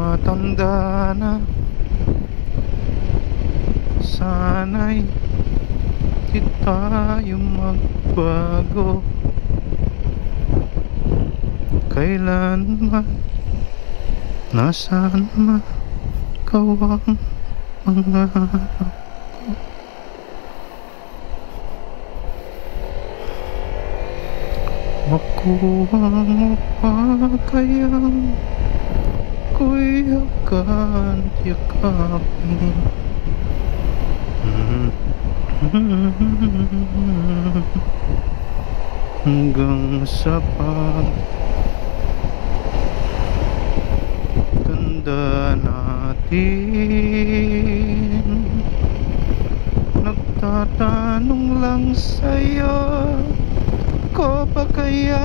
Tumatanda na, sana'y di tayo magbago. Kailanman, nasaan man kawang mangarap ko. Makuha mo pa kayang ko'y agad yakapin. Hanggang sa pagtanda natin, nagtatanong lang sa'yo, ko ba kaya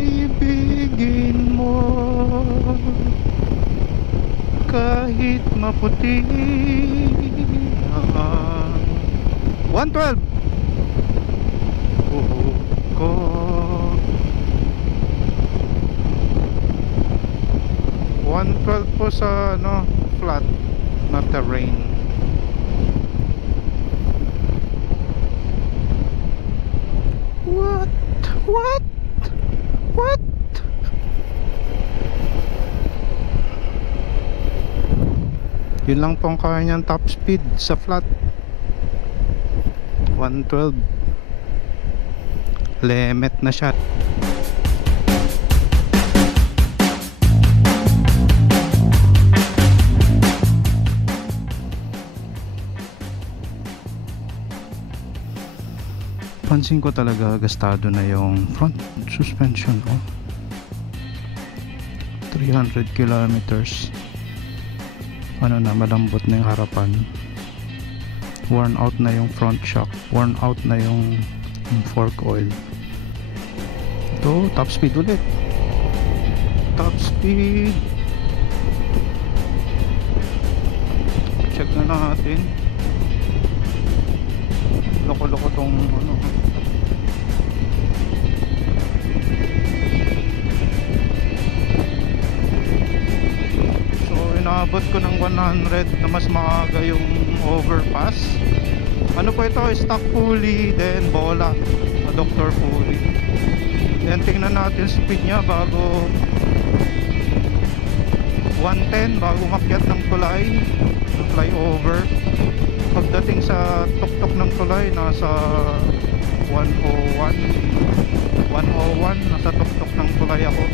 ibigin mo? Kahit maputi ang 112 ko. 112 po sa flat na terrain. What? Yun lang pong kaya niyang top speed sa flat. 112 limit na siya. Pansin ko talaga gastado na yung front suspension ko. 300 kilometers. Ano na, malambot na yung harapan. Worn out na yung front shock. Worn out na yung fork oil. Ito, top speed ulit. Top speed. Check na natin. Loko-loko tong So inaabot ko ng 100 na mas maaga yung overpass. Ano po ito? Stock Pulley, then bola, Dr. Pulley. Then tingnan natin speed nya bago 110 bago makyat ng tulay, ng flyover. Pagdating sa tuktok ng tulay, nasa 101, nasa tuktok ng tulay ako.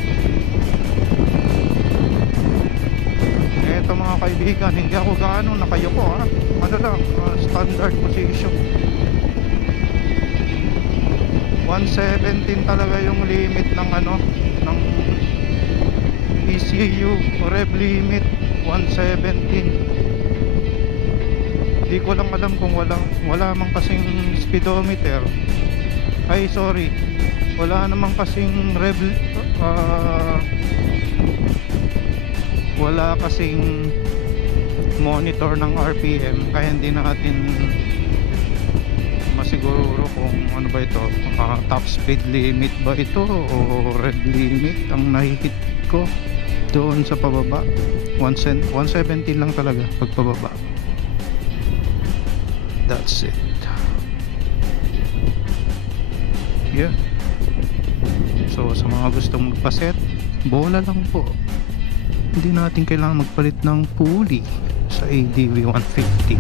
Eto mga kaibigan, hindi ako gaano nakayuko ha. Ano lang, standard position. 117 talaga yung limit ng ng ECU, rev limit 117. Hindi ko lang alam kung wala mang kasing speedometer. Ay sorry, wala namang kasing wala kasing monitor ng RPM, kaya hindi natin masiguro kung ano ba ito, top speed limit ba ito o rev limit ang nahihit ko doon sa pababa. 117 lang talaga pag pababa. That's it. Yeah. So sa mga gustong magpaset, bola lang po. Hindi natin kailangan magpalit ng pulley sa ADV150.